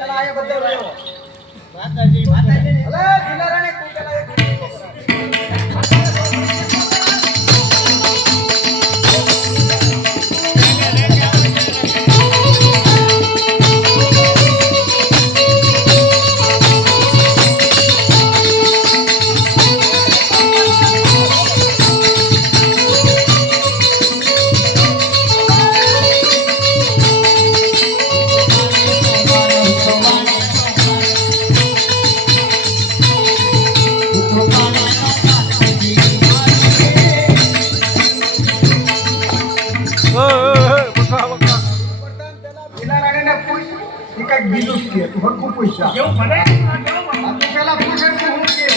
પેલા આયા બધે રહ્યો માતાજી માતાજી અલે દિલારાને તું પેલા એક બીજું કે હરખું પૈસા કેવું ભલે આપણે પેલા પૂછે કે હું કે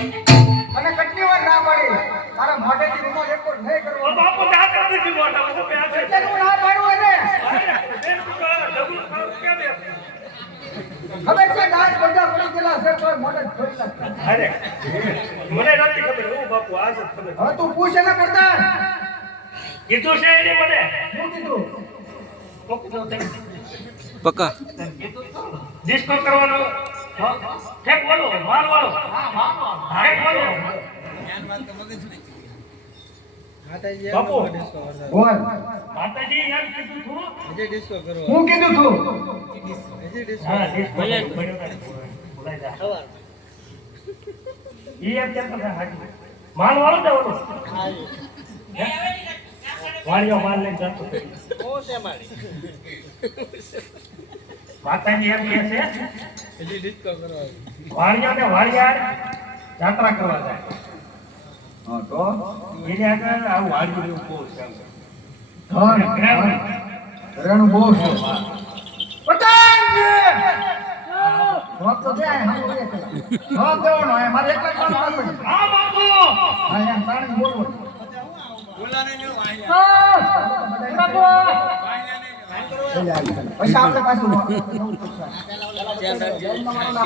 અને કેટલી વાર ના પડી તારા મોઢેથી રૂમો રેકોર્ડ નહીં કરવો બાપુ દાંત નથી મોઢા હું બે હાથે એટલે હું ના પાડું એને ખબર છે દાંત બધા પડી ગયેલા છે કોઈ મોઢે થોડી નાખતા અરે મને નથી ખબર હું બાપુ આજ જ ખબર હવે તું પૂછ એને કરતા કીધું છે એને મને શું કીધું પક્કા ડિસ્કો કરવાનો ઠેક બોલો માલ વાળો હા ઠેક બોલો બાપુ બોલ માતાજી યાર કીધું તું અજય ડિસ્કો કરો હું કીધું તું અજય ડિસ્કો હા ડિસ્કો બોલાય જા સવાર ઈ એમ કેમ કરતા હાજી માલ વાળો દે ઓલો વાળિયો માલ લઈને જતો ઓ છે મારી માતાજી એમ કહે છે અજય ડિસ્કો કરો વાળિયો ને વાળિયાર યાત્રા કરવા જાય હા તો એને આગળ આ વાડી જેવું બહુ છે હા રેણુ બહુ છે પતંગ રોક તો દે હમ ઓય પેલા રોક દેવાનો હે મારે એકલા કામ કરવું હા બાપુ હા એમ તાણી બોલવો બોલાને લ્યો આયા બાપુ પૈસા આપણે પાછું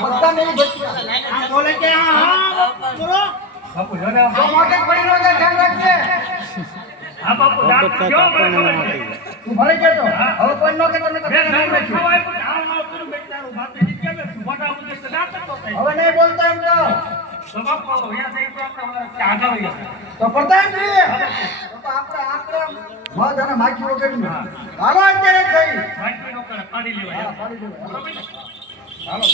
બધા નહીં બચ્યા બોલે કે હા બોલો બાપુ જોને આ મોટે પડી નો ધ્યાન રાખજે હા બાપુ જો તું ભલે કેતો હવે કોઈ નો કેતો ને તો નામ રાખ્યું હવે પણ આ નો કરું બેટારું માતાજી કેમે મોટા ઉદ્દેશ ના કરતો હવે નહીં બોલતો એમ તો બાપુ અહીંયા થઈ તો આપણે આગળ ગયા તો પ્રધાનજી તો આપણે મધ અને માખી વગેરે હાલો અત્યારે જઈ માખી નો કરે કાઢી લેવા બરોબર હાલો